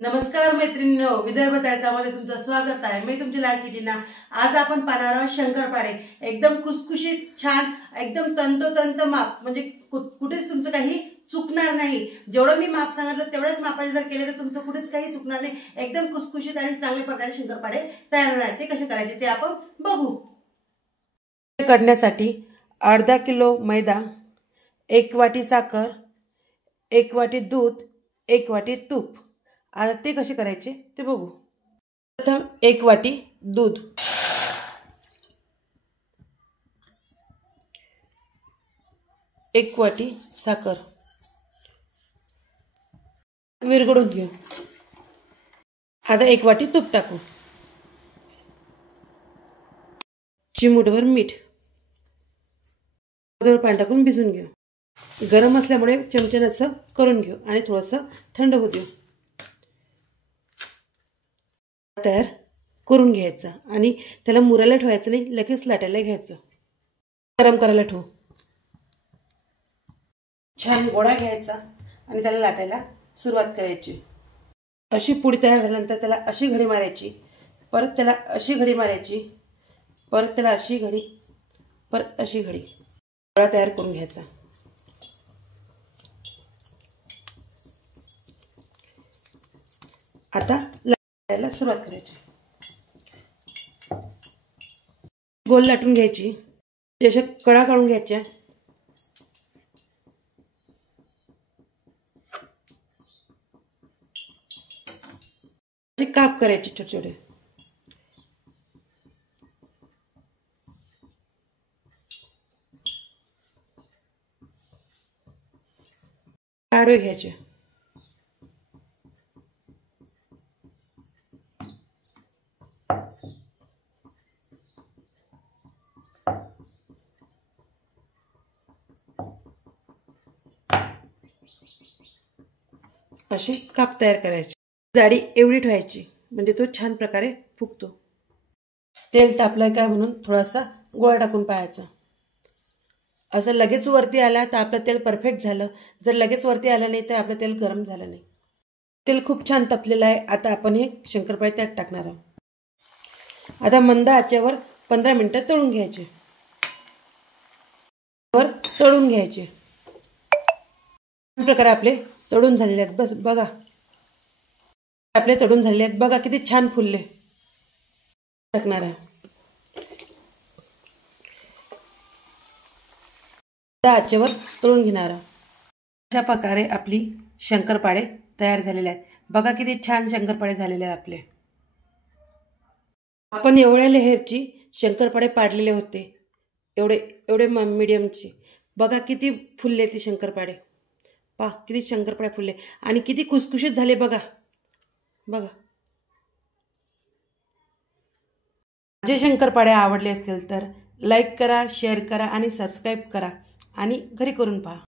नमस्कार मैत्रिणींनो, विदर्भ तडकामध्ये तुमचं स्वागत आहे। मी तुमची लाडकी टीना। आज आपण पाहणार आहोत शंकरपाळे। एकदम खुसखुशीत, छान, एकदम तंतोतंत माप, म्हणजे कुठेच तुमचं काही चुकणार नाही। जेवढं मी माप सांगितलं तेवढेच मापाचे जर केले तर तुमचं कुठेच काही चुकणार नाही। एकदम खुसखुशीत आणि चांगल्या प्रकारे शंकरपाळे तयार होणार आहेत। ते कसे करायचे ते आपण बघू। करण्यासाठी अर्धा किलो मैदा, 1 वाटी साखर, 1 वाटी दूध, 1 वाटी तूप। आता ते कसे करायचे ते बघू। प्रथम 1 वाटी दूध, 1 वाटी साखर विरघळून घेऊ। आता 1 वाटी तूप टाकू, चिमूटभर मीठ, पाणी टाकून भिजवून घेऊ। गरम असल्यामुळे चमच्याने असं करून घेऊ आणि थोडंसं थंड होऊ देऊ। तयार करून घ्यायचं आणि त्याला मुरायला ठेवायचं नाही, लगेच लाटायला घ्यायचं। गरम करायला ठेवू। छान गोळा घ्यायचा आणि त्याला लाटायला सुरुवात करायची। अशी पुडी तयार झाल्यानंतर त्याला अशी घडी मारायची, परत त्याला अशी घडी मारायची, परत त्याला अशी घडी, परत अशी घडी। गोळा तयार करून घ्यायचा। आता लाटायला सुरुवात करायची। गोल लाटून घ्यायची, जशा कडा काढून घ्यायच्या, काप करायचे छोटे छोटे। आडवे घ्यायचे, असे काप तयार करायचे। जाडी एवढी ठेवायची म्हणजे तो छान प्रकारे फुगतो। तेल तापलंय का म्हणून थोडासा गोळा टाकून पाहायचा। असं लगेच वरती आला तर आपलं तेल परफेक्ट झालं, जर लगेच वरती आलं नाही तर आपलं तेल गरम झालं नाही। तेल खूप छान तपलेलं आहे। आता आपण हे शंकरपाळे त्यात टाकणार आहोत। आता मंद आचेवर 15 मिनिटं तळून घ्यायचे। तळून घ्यायचे। प्रकारे आपले तळून झालेले आहेत। बस बघा, आपले तळून झालेले आहेत बघा, किती छान फुलले। टाकणार आहे आचेवर तळून घेणार। अशा प्रकारे आपली शंकरपाळे तयार झालेले आहेत। बघा किती छान शंकरपाळे झालेले आहेत आपले। आपण एवढ्या लेहरची शंकरपाळे पाडलेले होते, एवढे मीडियमची। बघा किती फुलले ते शंकरपाळे। पहा किती शंकरपाळे फुलले आणि किती खुसखुशीत झाले बघा बघा। माझे शंकरपाळे आवडले असतील तर लाईक करा, शेअर करा आणि सबस्क्राईब करा आणि घरी करून पहा।